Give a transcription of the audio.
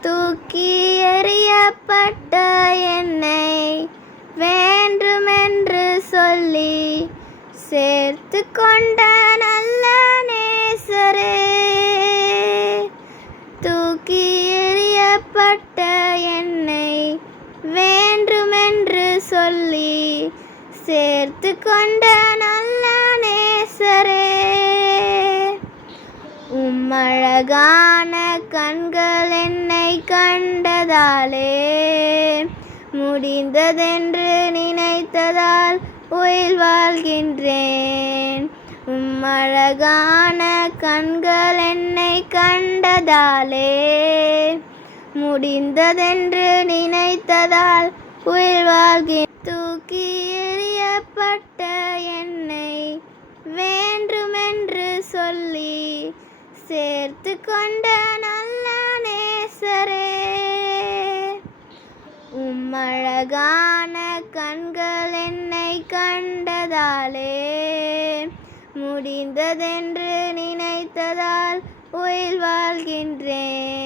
தூக்கி எறியப்பட்ட என்னை வேண்டுமென்று சொல்லி சேர்த்து கொண்ட நல்ல நேசரே. தூக்கி எறியப்பட்ட என்னை வேண்டுமென்று சொல்லி சேர்த்து கொண்ட அழகான கண்கள் என்னை கண்டதாலே முடிந்ததென்று நினைத்ததால் உயிர் வாழ்கின்றேன். உம்மழகான கண்கள் என்னை கண்டதாலே முடிந்ததென்று நினைத்ததால் உயிர் வாழ்கின் தூக்கி எறியப்பட்ட என்னை வேண்டுமென்று சொல்லி சேர்த்து கொண்ட நல்ல நேசரே. உம்மழகான கண்கள் என்னை கண்டதாலே முடிந்ததென்று நினைத்ததால் உயிர் வாழ்கின்றேன்.